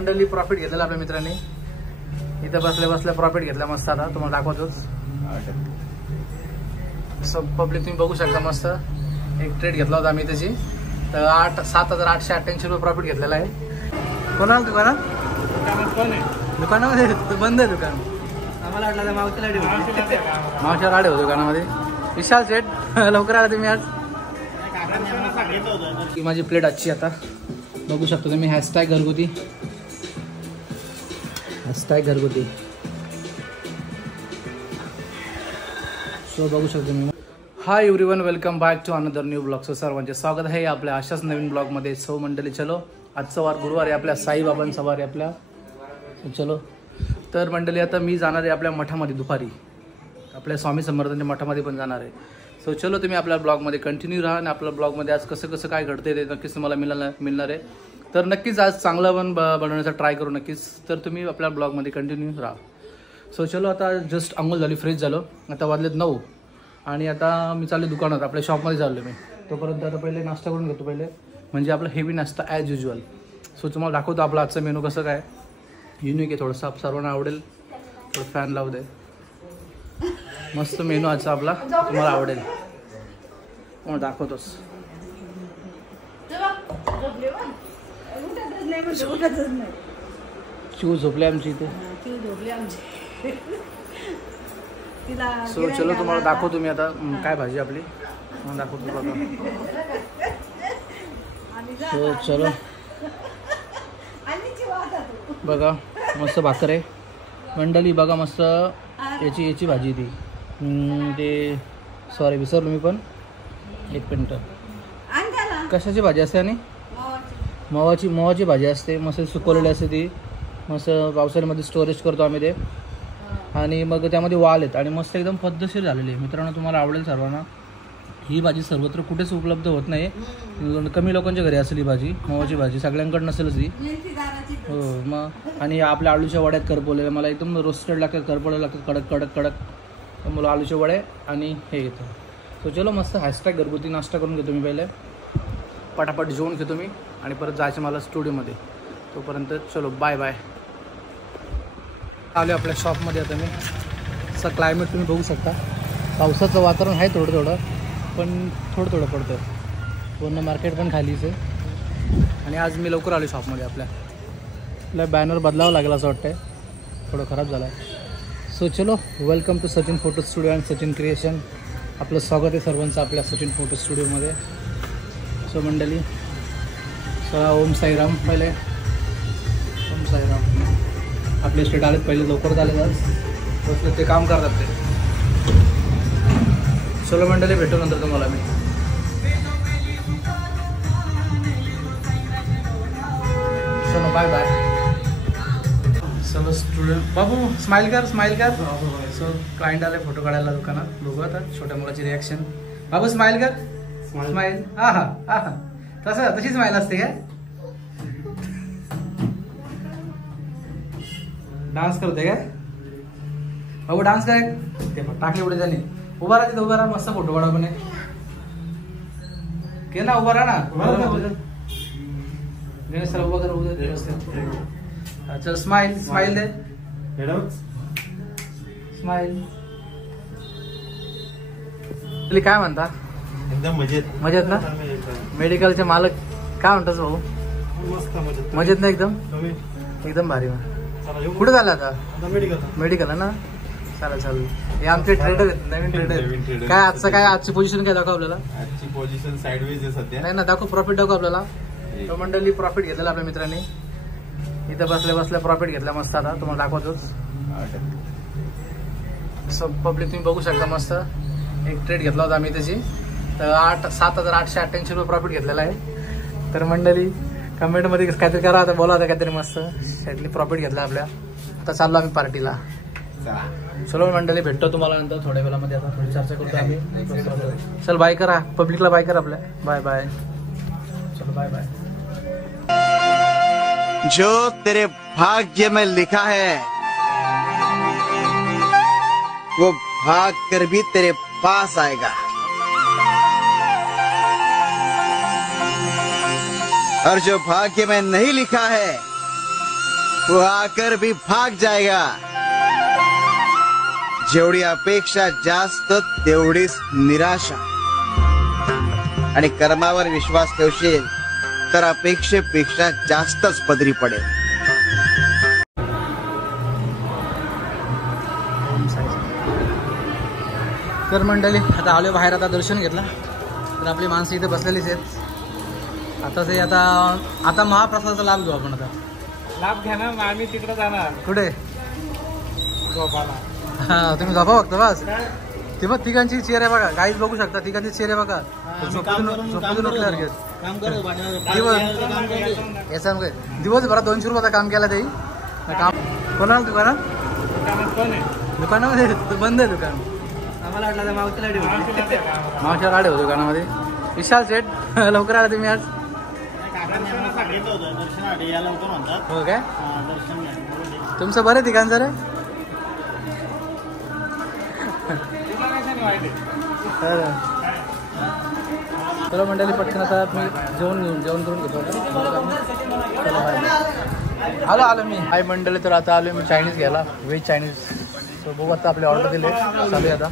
मंडळी प्रॉफिट घेतलेला आपल्या मित्रांनी इथं बसल्या बसल्या प्रॉफिट घेतला मस्त. आता तुम्हाला दाखवतोच. पब्लिक तुम्ही बघू शकता. मस्त एक ट्रेड घेतला होता आम्ही त्याची. तर 7,888 रुपये प्रॉफिट घेतलेला आहे. कोणाला दुकानात दुकानामध्ये बंद आहे दुकान. आम्हाला वाटलं मावच्या राडे हो दुकानामध्ये. विशाल सेठ लवकर आला तुम्ही आज. ही माझी प्लेट आजची आता बघू शकतो तुम्ही. हॅशटॅग घरगुती सो बघू शकतो मी. Hi everyone, welcome back to another new blog. So सर्वांचे स्वागत आहे आपल्या अशाच नवीन ब्लॉगमध्ये. सो मंडळी चलो, आजचा वार गुरुवार आहे आपल्या साईबाबांचा वार आहे आपल्या. चलो तर मंडळी आता मी जाणार आहे आपल्या मठामध्ये दुपारी. आपल्या स्वामी समर्थांच्या मठामध्ये पण जाणार आहे. सो चलो तुम्ही आपल्या ब्लॉगमध्ये कंटिन्यू राहा. आणि आपल्या ब्लॉगमध्ये आज कसं कसं काय घडते ते नक्कीच तुम्हाला मिळणार आहे. तर नक्कीच आज चांगलं पण बनवण्याचा ट्राय करू नक्कीच. तर तुम्ही आपल्या ब्लॉगमध्ये कंटिन्यू राहा. सो चलो आता जस्ट अंघोळ झाली, फ्रेश झालो. आता वाजलेत 9 आणि आता मी चाललो दुकानात. आपल्या शॉपमध्ये चाललो मी. तोपर्यंत आता पहिले नाश्ता करून घेतो पहिले, म्हणजे आपला हेवी नाश्ता ॲज युजल. सो तुम्हाला दाखवतो आपला आजचा मेनू कसं काय. युनिक आहे थोडंसं, सर्वांना आवडेल. थोडं फॅन लावू दे. मस्त मेनू आजचा आपला, तुम्हाला आवडेल. मग दाखवतोस. चिव झोपले आमची इथे. सो चलो तुम्हाला दाखवतो मी आता काय भाजी आपली दाखवतो बघा. सो चलो बघा, मस्त भाकर आहे मंडळी. बघा मस्त याची भाजी ती ते सॉरी विसरलो मी. पण 1 मिनिट. कशाची भाजी असते? आणि मवाची भाजी असते. मस्त सुकवलेली असते ती. मस्त पावसाळ्यामध्ये स्टोरेज करतो आम्ही ते. आणि मग त्यामध्ये वाल आहेत आणि मस्त एकदम पद्धतशीर झालेली आहे मित्रांनो. तुम्हाला आवडेल सर्वांना. ही भाजी सर्वत्र कुठेच उपलब्ध होत नाही. कमी लोकांच्या घरी असेल ही भाजी. मवाची भाजी सगळ्यांकडे नसेलच ही. हो मग. आणि आपल्या आलूच्या वड्यात करपवलेल्या मला एकदम रोस्टेड लागतात, करपवलेलं लागतात कडक कडक कडक. तर मला आलूचे वडे आणि हे घेतो. सो चलो मस्त हॅशटॅग घरगुती नाश्ता करून घेतो मी पहिले. पटापट जेवून घेतो मी आणि परत जायचं मला स्टुडिओमध्ये. तोपर्यंत चलो बाय बाय. आलो आपल्या शॉपमध्ये आता मी. असं क्लायमेट तुम्ही बघू शकता. पावसाचं वातावरण आहे थोडं थोडं, पण थोडं थोडं पडतं. पूर्ण मार्केट पण खालीच आहे. आणि आज मी लवकर आलो शॉपमध्ये. आपल्या बॅनर बदलावं लागेल असं वाटतं आहे, थोडं खराब झालं आहे. सो चलो, welcome to Sachin photo studio and Sachin creation. आपलं स्वागत आहे सर्वांचं आपल्या सचिन फोटो स्टुडिओमध्ये. सो मंडळी चला, ओम साईराम. पहिले ओम साईराम. आपले स्टेट आलेत पहिले, लवकरच आले आज. ते काम करतात ते. चलो मंडळी, भेटू नंतर तुम्हाला मी. चलो बाय बाय. चलो स्टुडिओ. बाबू स्माइल कर. सो क्लायंट आले फोटो काढायला दुकानात. बघू आता छोट्या मुलाची रिॲक्शन. बाबू स्माइल कर. स्माइल. हा हा हा हा. तशी स्माइल असते काय? डान्स करते काय बाबू? डान्स काय ते टाकले पुढे जाणे. उभा राहा तिथं, उभा राहा. मस्त फोटो काढा पण के ना. उभा राहा ना. गणेश सर उभा कर. चल स्माइल दे. स्माइल. काय म्हणता? एकदम मजेत ना. मेडिकलचे मालक काय म्हणतात भाऊ? मजेत ना एकदम भारी. मग कुठे झालं आता? मेडिकल आहे ना. चालेल. हे आमचे ट्रेडर आहेत, नवीन ट्रेडर. काय आजचं काय, आजची पोझिशन काय दाखव आपल्याला? आजची पोझिशन साइडवेज आहे सध्या. नाही ना, दाखव प्रॉफिट दाखव आपल्याला. तो मंडळी प्रॉफिट घेतलेला आपल्या मित्रांनी. इथं बसल्या प्रॉफिट घेतला मस्त. आता तुम्हाला दाखवतोच. सो पब्लिक तुम्ही बघू शकता. मस्त एक ट्रेड घेतला होता आम्ही त्याची. तर 7,888 रुपये प्रॉफिट घेतलेला आहे. तर मंडळी कमेंटमध्ये काहीतरी करा आता, बोला आता काहीतरी मस्त. शेटली प्रॉफिट घेतला आपल्या. आता चाललो आम्ही पार्टीला. चलो मंडळी, भेटतो तुम्हाला नंतर थोड्या वेळामध्ये. आता थोडी चर्चा करतो आम्ही. चल बाय करा पब्लिकला. बाय करा आपल्या. Bye bye. चलो बाय बाय. जो तेरे भाग्य में लिखा है वो भाग कर भी तेरे पास आएगा. और जो भाग्य में नहीं लिखा है वो आकर भी भाग जाएगा. जेवढी अपेक्षा जास्त तेवढीच निराशा. आणि कर्मावर विश्वास ठेवशील तर अपेक्षेपेक्षा जास्तच पदरी पडेल. तर मंडळी आता आलो बाहेर, आता दर्शन घेतलं. तर आपली माणसं इथे बसलेलीच आहेत. आता महाप्रसादाचा लाभ घेऊ आपण. आता लाभ घ्या ना, आम्ही तिकडे जाणार. कुठे? झोपाला. हा, तुम्ही झोपा फक्त बस. ते बघ तिघांची चेअर आहे बघा, काहीच बघू शकता. तिघांची चेअर आहे बघा. झोपून उठल्यासारखे. याचा दिवसभरात 200 रुपयाचं काम केलं ते काम. कोणाला दुकानात? दुकानामध्ये बंद आहे दुकान. आम्हाला वाटलं मावशीला लाडे हो दुकानामध्ये. विशाल सेठ लवकर आला तुम्ही आज? हो काय? तुमचं बरं ठिकाण जरा. चला मंडळी पटकन आता मी जेवण करून घेतो. आलो मी. हाय मंडळी, तर आता आलो मी चायनीज घ्यायला, व्हेज चायनीज. तर बघू आता आपले ऑर्डर दिले, चालू आहे आता.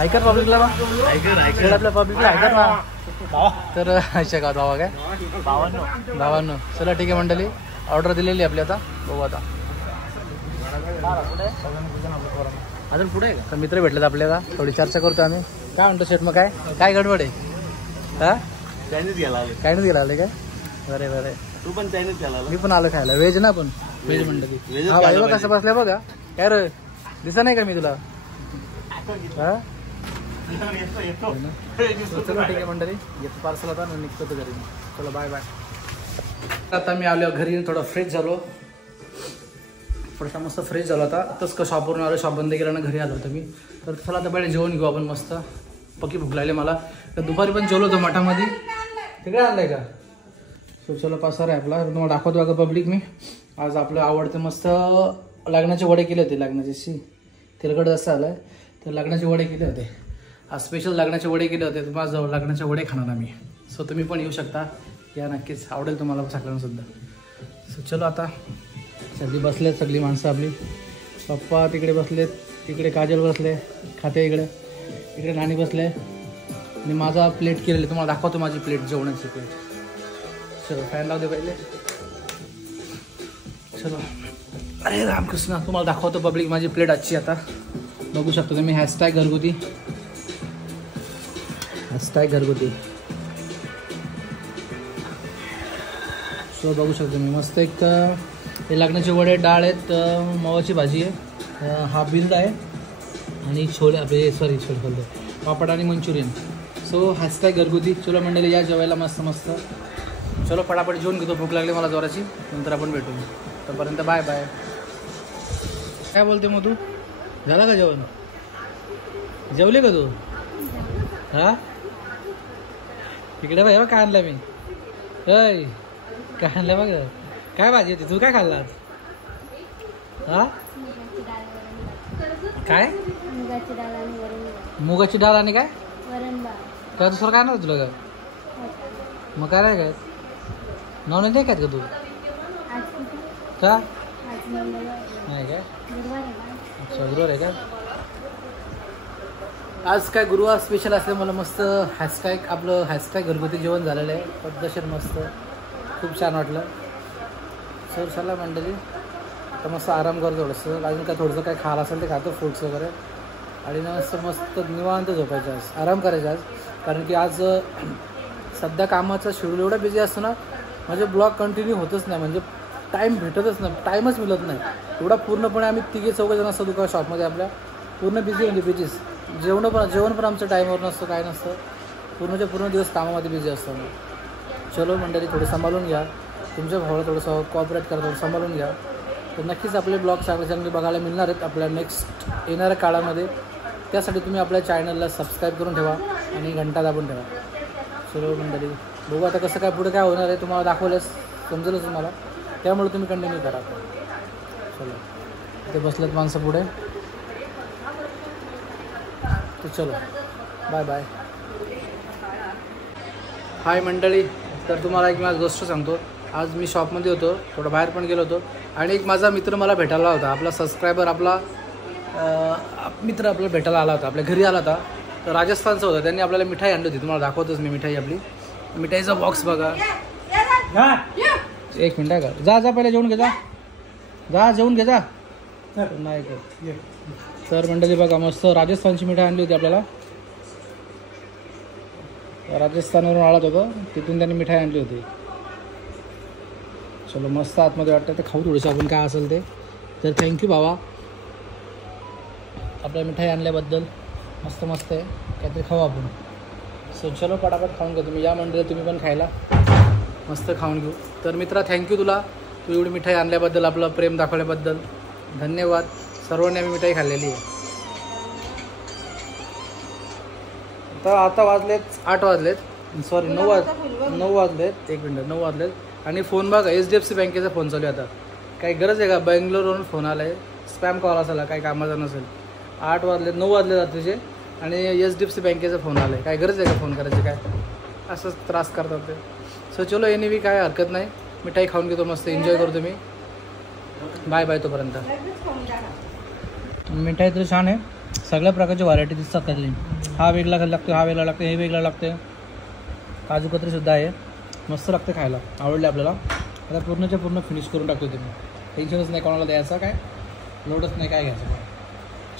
ऐकर पब्लिकला ना, आपल्या पब्लिकला ऐकर ना. तर का दावा काय 52. चला ठीक आहे मंडळी, ऑर्डर दिलेली आपली. आता बघू आता अजून पुढे आहे का? मित्र भेटलेत आपल्याला, थोडी चर्चा करतो आम्ही. काय म्हणतो शेट? मग काय गडबड आहे? हा, चायनीज घ्यायला आले. चायनीज गेला आले काय? बरे. तू पण चायनीज घ्यायला आला? मी पण आलो खायला. व्हेज ना, पण व्हेज मंडळी. हा भाई बघ कसं बसल्या बघा. काय रे, दिसा नाही का मी तुला? हा, चलो ठीक आहे मंडळी, येतो पार्सल आता निघतो घरी. चलो बाय बाय. आता मी आलो घरी, थोडं फ्रेश झालो, थोडासा मस्त फ्रेश झाला. आता आताच शॉपवरून आलो, शॉप बंद केला ना, घरी आलो होतो मी. तर चला आता पहिले जेवण घेऊ आपण मस्त. पक्की भूक लागली मला. तर दुपारी पण जेवलो होतो मठामध्ये. तिकडे आणलंय का? सो चलो पासार आहे आपला, तुम्हाला दाखवतो बघा पब्लिक. मी आज आपलं आवडते मस्त लग्नाचे वडे केले होते. लग्नाचे तेलकट जास्त आलाय, तर लग्नाचे वडे केले होते आज. स्पेशल लग्नाचे वडे केले होते. तुम्हाला जवळ लग्नाचे वडे खाणार आम्ही. सो तुम्ही पण येऊ शकता, या नक्कीच, आवडेल तुम्हाला सगळ्यांना सुद्धा. सो चलो आता सगळी बसलेत, सगळी माणसं आपली. पप्पा तिकडे बसलेत, तिकडे काजल बसले खाते, इकडे नाणी बसले. आणि माझा प्लेट केलेली, तुम्हाला दाखवतो माझी प्लेट, जेवणाची प्लेट. चलो फॅन लावते पहिले. चलो, अरे रामकृष्ण, तुम्हाला दाखवतो पब्लिक माझी प्लेट आजची. आता बघू शकतो तुम्ही, हॅशटॅग घरगुती. सो बघू शकतो मी मस्त एक हे लग्नाचे वडे, डाळ आहेत, मवाची भाजी आहे, हा बिल्ड आहे, आणि छोले आपले छोले बोलतो, पापड आणि मंचुरियन. सो हॅशटॅग घरगुती. चलो मंडळी, या जेवायला मस्त. चलो पटापट जेवून घेतो, भूक लागली मला जोराची. नंतर आपण भेटू. तोपर्यंत बाय बाय. काय बोलते मग तू? झाला का जेवण? जेवले का तू? हा, तिकडे बघ काय आणलं मी. काय आणलं बघ, काय भाजी होती? तू काय खाल्ला आज? हा, काय? मुगाची डाळ आणि काय काय दुसरं काय ना तुला? काय मग काय नाही काय? नॉनव्हेज नाही काय का तू? का नाही काय? अच्छा, गुरुवार आहे का? आज काय गुरुवार स्पेशल असले मला मस्त हॅशटॅग घरगुती जेवण झालेलं आहे. पद्धतशीर मस्त, खूप छान वाटलं. सर चला मंडळी, आता मस्त आराम करतो थोडंसं. अजून काय थोडंसं काय खायला असेल ते खातो, फ्रूट्स वगैरे. आणि मस्त निवांत झोपायचं, आज आराम करायचा आज. कारण की आज सध्या कामाचा शेड्यूल एवढा बिझी असतो ना, म्हणजे ब्लॉग कंटिन्यू होतच नाही, म्हणजे टाईम भेटतच नाही, टाईमच मिळत नाही. एवढा पूर्णपणे आम्ही 3-4 असतो दुकान शॉपमध्ये आपल्या, पूर्ण बिझी म्हणजे बिझीच. जेवण पण आमचं टाईमवर नसतं, काय नसतं, पूर्णच्या पूर्ण दिवस कामामध्ये बिझी असतो. चलो मंडळी, थोडं सांभाळून घ्या, तुमच्या भावाला थोडंसं कॉपरेट करा, थोडं सांभाळून घ्या. तर नक्कीच आपले ब्लॉग चांगले बघायला मिळणार आहेत आपल्या नेक्स्ट येणाऱ्या काळामध्ये. त्यासाठी तुम्ही आपल्या चॅनलला सबस्क्राईब करून ठेवा आणि घंटा दाबून ठेवा. चलो मंडळी, बघू आता कसं काय पुढे काय होणार आहे, तुम्हाला दाखवलंच समजेलच तुम्हाला, त्यामुळे तुम्ही कंटिन्यू करा. चलो, ते बसलेत माणसं पुढे, तर चलो बाय बाय. हाय मंडळी, तर तुम्हाला एक माझी गोष्ट सांगतो. आज मी शॉपमध्ये होतो, थोडं बाहेर पण गेलो होतो आणि एक माझा मित्र मला भेटायला होता, आपला सबस्क्रायबर आपला मित्र आपल्याला भेटायला आला होता, आपल्या घरी आला होता. तर राजस्थानचा होता, त्यांनी आपल्याला मिठाई आणली होती. तुम्हाला दाखवतोच मी मिठाई आपली. मिठाईचा बॉक्स बघा. एक मिनिट आहे का, जा पहिले जेवून घे, जा जेवून घे जा. नाही का तर मंडळी बघा, मस्त राजस्थानची मिठाई आणली होती आपल्याला. राजस्थानवरून आलात होतं, तिथून त्यांनी मिठाई आणली होती. चलो मस्त आतमध्ये वाटतं, ते खाऊ थोडंसं आपण काय असेल ते. तर थँक्यू भावा आपल्या मिठाई आणल्याबद्दल. मस्त आहे, काहीतरी खाऊ आपण. सो चलो पटापट खाऊन घ्या तुम्ही, या मंडळी तुम्ही पण खायला मस्त खाऊन घेऊ. तर मित्रा थँक्यू तुला, तू एवढी मिठाई आणल्याबद्दल, आपलं प्रेम दाखवल्याबद्दल धन्यवाद. सर्वांनी आम्ही मिठाई खाल्लेली आहे. तर आता वाजलेत 8 वाजलेत, सॉरी 9 वाजलेत. एक मिनटं, 9 वाजलेत. आणि फोन बघा, HDFC बँकेचा फोन चालू आहे आता. काही गरज आहे का, बेंगलोरवरून फोन आला आहे, स्पॅम कॉल असायला, काही कामाचा नसेल. 8 वाजलेत, 9 वाजले रात्रीचे आणि HDFC बँकेचा फोन आला आहे. काय गरज आहे का फोन करायची, काय असंच त्रास करतात ते. सो चलो एनिवी काय हरकत नाही, मिठाई खाऊन घेतो, मस्त एन्जॉय करतो मी. बाय तोपर्यंत. मिठाई तर छान आहे, सगळ्या प्रकारची व्हरायटी दिसतात त्यातली. हा वेगळा लागतो, हा वेगळा लागतो, हे वेगळं लागते. काजू कतरीसुद्धा आहे, मस्त लागते खायला, आवडले आपल्याला. आता पूर्णच्या पूर्ण फिनिश करून टाकतो तुम्ही, टेन्शनच नाही कोणाला द्यायचा, काय लोडच नाही काय घ्यायचं.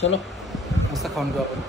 चलो मस्त खाऊन घेऊ आपण.